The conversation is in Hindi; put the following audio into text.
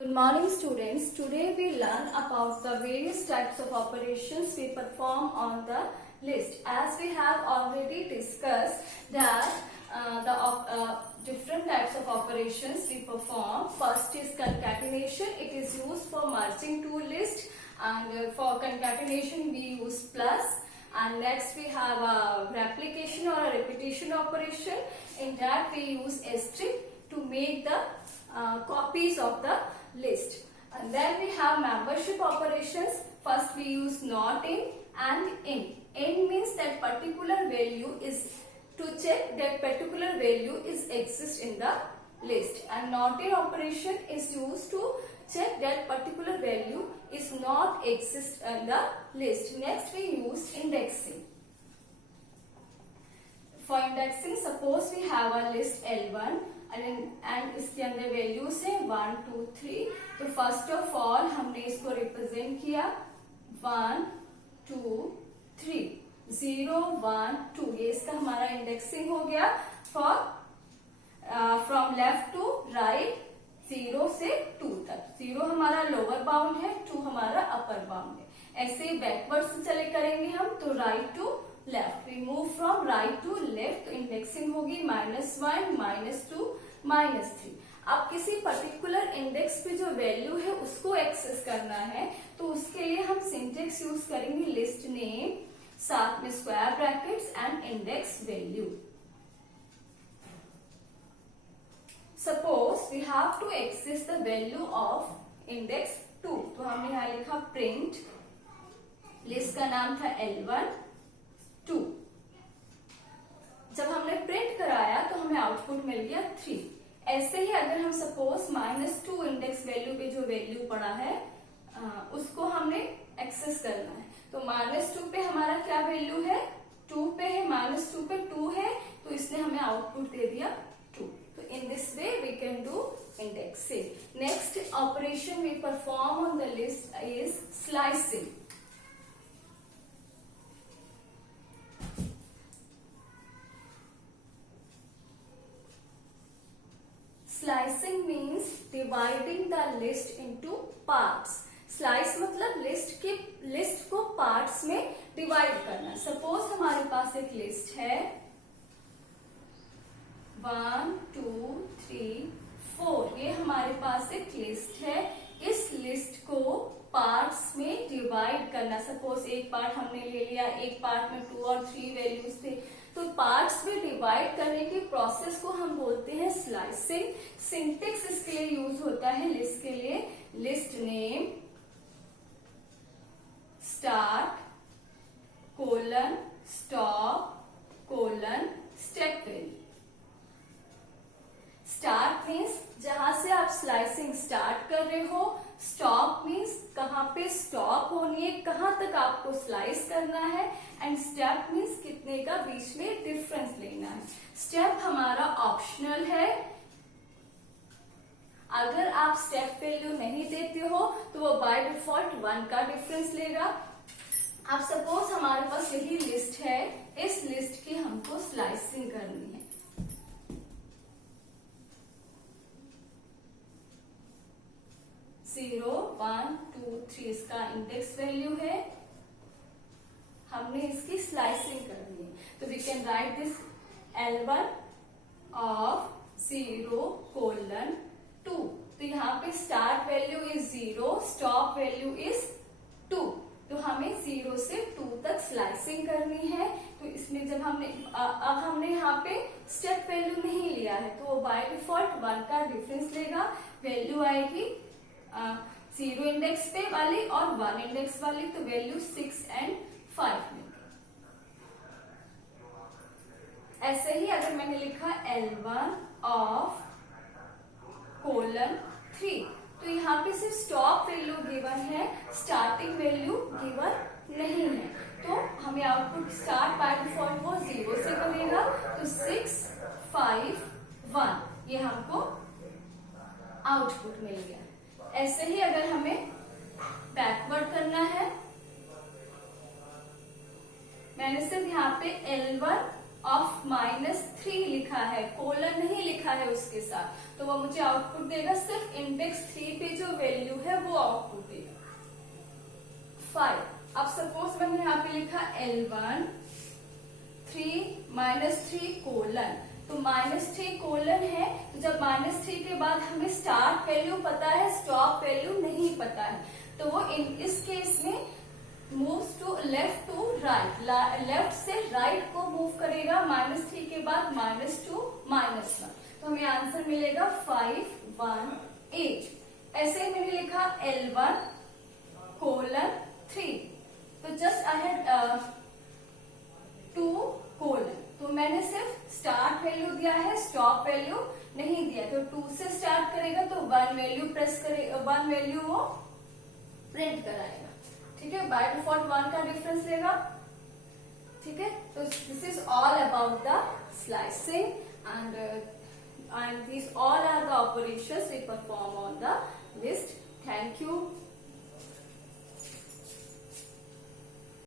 Good morning students. Today we learn about the various types of operations we perform on the list. As we have already discussed that the different types of operations we perform. First is concatenation. It is used for merging two lists, and for concatenation we use plus. And next we have a replication or a repetition operation. In that we use asterisk to make the copies of the list. And then we have membership operations. First we use not in and in. In means that particular value is to check that particular value is exist in the list, and not in operation is used to check that particular value is not exist in the list. Next we use indexing. For indexing, suppose we have a list L1 and इसके अंदर वैल्यूज है 1 2 3. तो फर्स्ट ऑफ ऑल हमने इसको रिप्रेजेंट किया 1 2 3 0 1 2. ये इसका हमारा इंडेक्सिंग हो गया for from left to right 0 से 2 तक. 0 हमारा लोअर बाउंड है, 2 हमारा अपर बाउंड है. ऐसे बैकवर्ड से चले करेंगे हम तो right to left. We move from right to left. तो इंडेक्सिंग होगी -1 -2 -3. अब किसी पर्टिकुलर इंडेक्स पे जो वैल्यू है उसको एक्सेस करना है तो उसके लिए हम सिंटेक्स यूज करेंगे लिस्ट नेम, साथ में square brackets and index value. Suppose we have to access the value of index 2. तो हमने यहाँ लिखा प्रिंट. लिस्ट का नाम था L1 2. जब हमने प्रिंट कराया तो हमें आउटपुट मिल गया 3. ऐसे ही अगर हम सपोज -2 इंडेक्स वैल्यू पे जो वैल्यू पड़ा है उसको हमने एक्सेस करना है तो -2 पे हमारा क्या वैल्यू है 2 पे है. -2 पे 2 है तो इसने हमें आउटपुट दे दिया 2. तो in this way we can do indexing. Next operation we perform on the list is slicing. Slicing means dividing the list into parts. Slice मतलब लिस्ट को पार्ट्स में डिवाइड करना. सपोज हमारे पास एक लिस्ट है 1 2 3 4. ये हमारे पास एक लिस्ट है. इस लिस्ट को पार्ट्स में डिवाइड करना. सपोज एक पार्ट हमने ले लिया, एक पार्ट में 2 और 3 वैल्यूज थे तो पार्ट्स में डिवाइड करने की प्रोसेस को हम बोलते हैं स्लाइसिंग. सिंटेक्स इसके लिए यूज होता है लिस्ट के लिए list name start colon stop colon step value. Start means जहां से आप स्लाइसिंग स्टार्ट कर रहे हो. स्टॉप मीन्स कहां पे स्टॉप होनी है, कहां तक आपको स्लाइस करना है. एंड स्टेप मीन्स कितने का बीच में डिफरेंस लेना है. स्टेप हमारा ऑप्शनल है. अगर आप स्टेप वैल्यू नहीं देते हो तो वो बाय डिफॉल्ट 1 का डिफरेंस लेगा. अब सपोज हमारे पास यही लिस्ट है, इस लिस्ट की हमको स्लाइसिंग करनी है. जीरो 1 2 3 इसका इंडेक्स वैल्यू है. हमने इसकी स्लाइसिंग करनी है तो we can write this L1 of 0 colon 2. तो यहाँ पे start value is 0, stop value is 2. तो हमें 0 से 2 तक स्लाइसिंग करनी है. तो इसमें जब अब हमने यहाँ पे स्टेप वैल्यू नहीं लिया है तो वो बाय डिफॉल्ट 1 का डिफरेंस लेगा. वैल्यू आएगी 0 इंडेक्स पे वाली और 1 इंडेक्स वाली. तो वैल्यू 6 and 5 में. ऐसे ही अगर मैंने लिखा L1 ऑफ कोलन 3 तो यहाँ पे सिर्फ स्टॉप वैल्यू गिवन है, स्टार्टिंग वैल्यू गिवन नहीं है. तो हमें आउटपुट स्टार्ट बाय डिफॉल्ट वो 0 से बनेगा. तो 6 5 1 ये हमको आउटपुट मिल गया. ऐसे ही अगर हमें बैकवर्ड करना है, मैंने सिर्फ यहाँ पे L1 ऑफ -3 लिखा है, कोलन नहीं लिखा है उसके साथ, तो वो मुझे आउटपुट देगा, सिर्फ इंडेक्स 3 पे जो वैल्यू है वो आउटपुट देगा 5। अब सपोज मैंने यहाँ पे लिखा L1 3 कोलन, तो -3 कोलन है, तो जब -3 के बाद हमें स्टार्ट वैल्यू पता है, स्टॉप वैल्यू नहीं पता है, तो वो इस केस में moves to left to right, लेफ्ट से राइट को मूव करेगा, -3 के बाद -2 -1, तो हमें आंसर मिलेगा 5 1 8। ऐसे ही मैंने लिखा L1 कोलन 3, तो जस्ट आई हैड 2 कोलन, तो मैंने सिर्फ स्टार्ट वैल्यू दिया है, स्टॉप वैल्यू नहीं दिया, तो 2 से स्टार्ट करेगा तो 1 वैल्यू प्रेस करेगा, 1 वैल्यू वो प्रिंट कराएगा, ठीक है, बाय डिफॉल्ट 1 का डिफरेंस लेगा, ठीक है। तो this is all about the slicing and these all are the operations we perform on the list. Thank you.